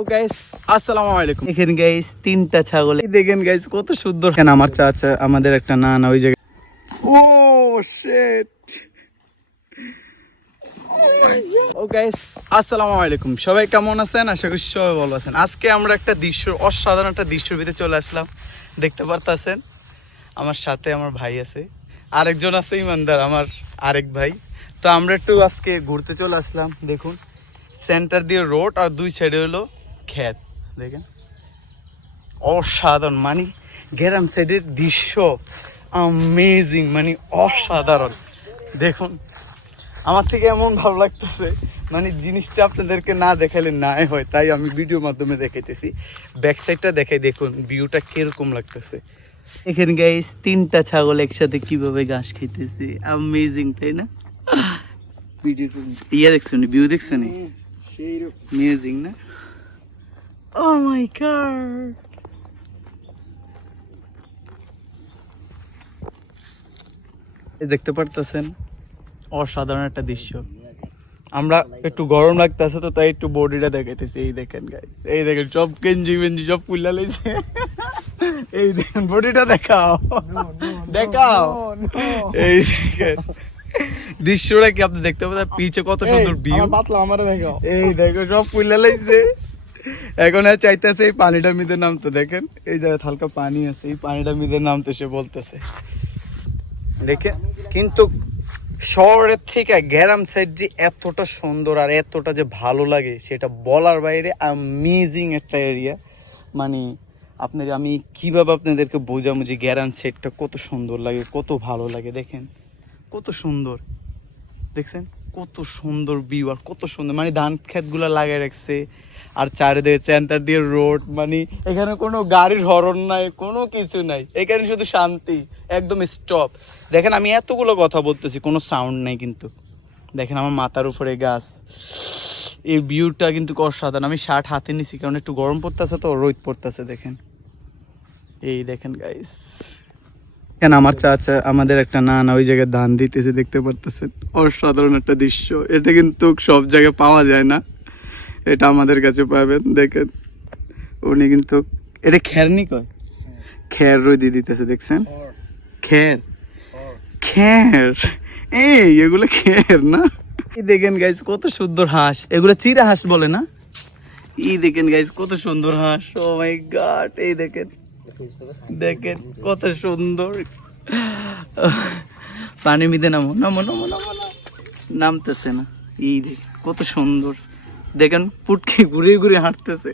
ও guys আসসালামু আলাইকুম এখানে গাইস তিনটা ছাগল। দেখেন গাইস কত সুন্দর। কেন আমার চাচা আমাদের একটা না না ওই জায়গায় ও শিট ও গাইস আসসালামু আলাইকুম সবাই কেমন আছেন? আশা করি সবাই ভালো আছেন। আজকে আমরা একটা দৃশ্য অসাধারণ একটা দৃশ্যের ভিতরে চলে আসলাম। দেখতে পারতাছেন? আমার সাথে আমার ভাই আছে। আরেকজন আছে ইমানদার আমার আরেক ভাই। তো আমরা একটু আজকে ঘুরতে চলে আসলাম। দেখুন সেন্টার দিয়ে রোড আর দুই সাইডে হলো ক্ষেত দেখেন? অসাধারণ মানে গ্রাম সাইডের দৃশ্য আমেজিং মানে অসাধারণ। দেখুন আমার থেকে এমন ভালো লাগতেছে মানে জিনিসটা আপনাদেরকে না দেখালে নাই হয় তাই আমি ভিডিওর মাধ্যমে দেখাইতেছি। ব্যাক সাইডটা দেখাই দেখুন ভিউটা কীরকম লাগতেছে। এখানে গাইস তিনটা ছাগল একসাথে কীভাবে ঘাস খাইতেছে আমেজিং তাই না? ভিডিও ইয়া দেখছ ভিউ দেখছ নি মিউজিক না? ও মাই গড দেখতে পারতেছেন? অসাধারণ একটা দৃশ্য। আমরা একটু গরম লাগতেছে তো তাই একটু বডিটা দেখাইতেছি। এই দেখেন গাইস এই দেখেন সব গেঞ্জি বেঞ্জি সব পুল্লা লইছে। এই দেখেন বডিটা দেখাও। দেখাও। এই দেখেন। দৃশ্যটা কি আপনি দেখতে পাচ্ছেন পিছে কত সুন্দর ভিউ পাতলা আমারে দেখাও। এই দেখো সব পুল্লা লাইছে। এখন আর চাইতেছে এই পানিটা মিদে নামতে দেখেন। এই জায়গায় হালকা পানি আছে, এই পানিটা মিদে নামতে সে বলতেছে। দেখে কিন্তু শহরের থেকে গ্রাম সাইড যে এতটা সুন্দর আর এতটা যে ভালো লাগে, সেটা বলার বাইরে অ্যামেজিং একটা এরিয়া মানে আপনার, আমি কীভাবে আপনাদেরকে বোঝাবো যে গ্রাম সাইডটা কত সুন্দর লাগে, কত ভালো লাগে, দেখেন। কত সুন্দর। দেখছেন? কত সুন্দর ভিউ আর কত সুন্দর। মানে ধান ক্ষেতগুলো লাগাই রাখছে আর চারিদিকে সেন্টার দিয়ে রোড মানে এখানে কোনো গাড়ির হরন নাই, কোনো কিছু নাই। এখানে শুধু শান্তি, একদম স্টপ দেখেন, আমি এতগুলো কথা বলতেছি, কোনো সাউন্ড নাই কিন্তু। দেখেন, আমার মাথার উপরে গাছ। এই ভিউটা কিন্তু অসাধারণ। আমি শার্ট হাতে নিছি, কারণ একটু গরম পড়তেছে তো, রোদ পড়তেছে, দেখেন। এই দেখেন গাইস কেন আমার চাচা আমাদের একটা না না ওই জায়গায় ধান দিতেছে, দেখতে পারতেছেন? অসাধারণ একটা দৃশ্য। এটা কিন্তু সব জায়গায় পাওয়া যায় না। এটা আমাদের কাছে পাবেন দেখেন। উনি কিন্তু এটা খেরনি কয়? খের রই দিয়ে দিতেছে দেখছেন? খের? খের? এই এগুলো খের না? এই দেখেন গাইজ কত সুন্দর হাঁস। এগুলো চিরা হাঁস বলে না? এই দেখেন গাইজ কত সুন্দর হাঁস। ও মাই গড এই দেখেন। দেখেন কত সুন্দর। পানি মিদে নামো। নামো নামো নামো নামো। নামতেছে না। এই দেখ কত সুন্দর। দেখেন পুটকে ঘুরে ঘুরে হাঁটতেছে।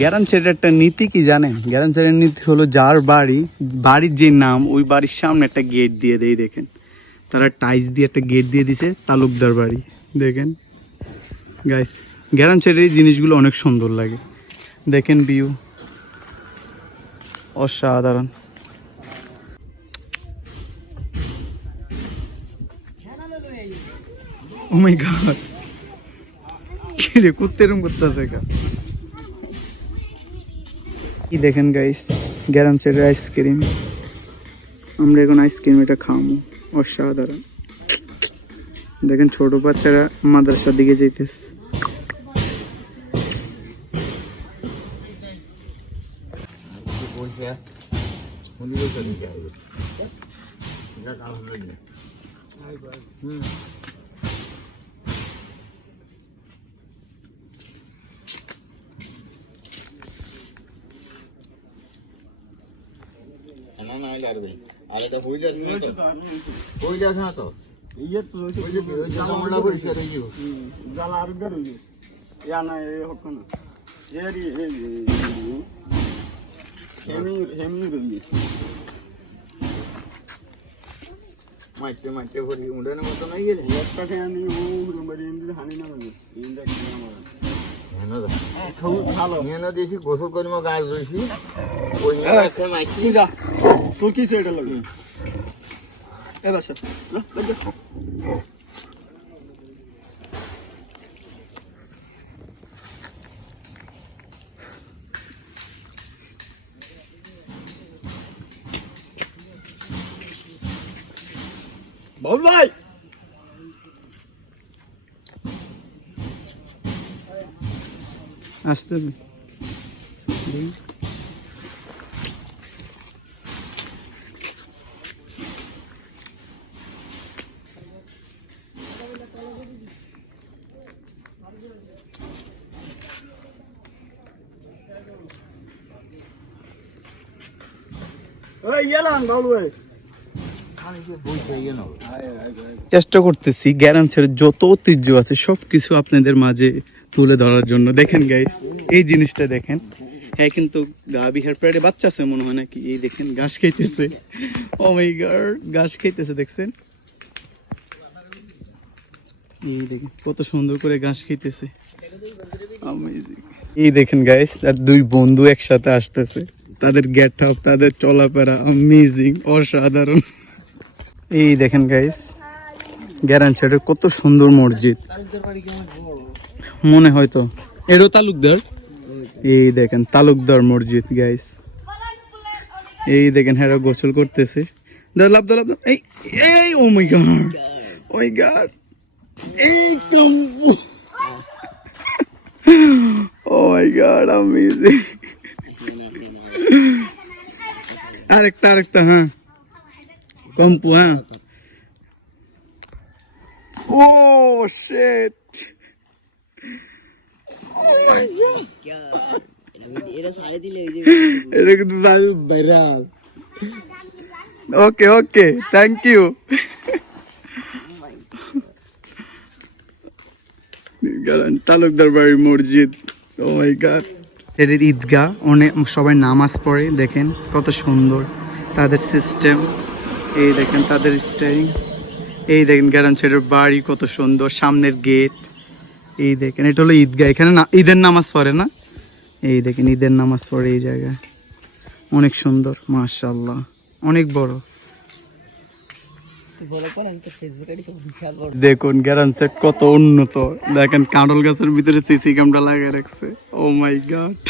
গ্যারাম একটা নীতি কি জানেন? গ্যারাম ছেড়ের নীতি হলো যার বাড়ি, বাড়ির যে নাম, ওই বাড়ির সামনে একটা গেট দিয়ে দেয়, দেখেন। তারা টাইস দিয়ে একটা গেট দিয়ে দিছে, তালুকদার বাড়ি, দেখেন। গাইস গ্যারাম ছেড়ের এই জিনিসগুলো অনেক সুন্দর লাগে। দেখেন ভিউ অসাধারণ। ও মাই গড কি রে কুত্তেরম করতেছে কা কি দেখেন গাইস গ্যারাম ছেড়ে আইসক্রিম আমরা এখন আইসক্রিম এটা খাওয়াবো অসাধারণ। দেখেন ছোট বাচ্চারা মাদ্রাসার দিকে যেতেছে লাগবে আর এটা হয়ে যাচ্ছে না তো হয়ে যাচ্ছে না তো ইয়ে তো রয়েছে ওই যে ওই যে আমরা পরিষ্কার হয়ে যাব জালা আর বের হয়ে ইয়া না এ হোক না এরি এ হেমি হেমি রয়ে মাইতে মাইতে ভরি উড়ানোর মতো নাই গেলে একটাকে আমি ও রুমারি এমনি হানি না মানে ইন্দা কি আমার খুব ভালো মেহনত দিয়েছি গোসল করি মো গাছ ওই মাইছি তোর কি সেটা লাগে। এ দাসা না দেখ বল ভাই! আসতে দে। দেখি। ওই গেলাম বাবলু ভাই চেষ্টা করতেছি গ্যারান্সের যত ঐতিহ্য আছে, সবকিছু আপনাদের মাঝে তুলে ধরার জন্য। দেখেন গাইস এই জিনিসটা দেখেন। হ্যাঁ কিন্তু গাবি হেয়ার প্রাইডে বাচ্চা আছে মনে হয় নাকি? এই দেখেন, ঘাস খাইতেছে। ও মাই গড ঘাস খাইতেছে, দেখছেন? এই দেখেন, কত সুন্দর করে ঘাস খাইতেছে. এই দেখেন গাইস আর দুই বন্ধু একসাথে আসতেছে। তাদের গেট আপ তাদের চলাফেরা অ্যামেজিং অসাধারণ। এই দেখেন গাইস গ্যারান্সারের কত সুন্দর মসজিদ। মনে হয়তো এরও তালুকদার? এই দেখেন, তালুকদার মসজিদ গাইস এই দেখেন হ্যাঁ গোসল করতেছে। লাভ এই এই ও মাই গড ও গড এই আরেকটা আরেকটা হ্যাঁ। কম্পু হ্যাঁ। ও শিট এটা কিন্তু viral okay okay thank you Talukdar বাড়ির মসজিদ। ও মাই গড এর ঈদগাহ অনেক সবাই নামাজ পড়ে, দেখেন কত সুন্দর তাদের সিস্টেম এই দেখেন তাদের স্টাইল এই দেখেন গ্যারান ছেড়ের বাড়ি কত সুন্দর, সামনের গেট এই দেখেন, এটা হলো ঈদগাহ। এখানে না, ঈদের নামাজ পড়ে না? এই দেখেন, ঈদের নামাজ পড়ে এই জায়গায়। অনেক সুন্দর মাশাল্লাহ অনেক বড়। দেখুন গ্যারান সেট কত উন্নত। দেখেন কাঁডল গাছের ভিতরে সিসি ক্যামেরা লাগিয়ে রাখছে। Oh my god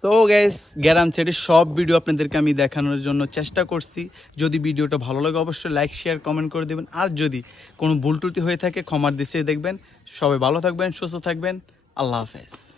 so gas গ্যারাম সেটের সব ভিডিও আপনাদেরকে আমি দেখানোর জন্য চেষ্টা করছি। যদি ভিডিওটা ভালো লাগে, অবশ্যই লাইক শেয়ার কমেন্ট করে দেবেন। আর যদি কোনো ভুল ত্রুটি হয়ে থাকে ক্ষমার দৃষ্টিতে দেখবেন। সবাই ভালো থাকবেন, সুস্থ থাকবেন। আল্লাহ হাফেজ।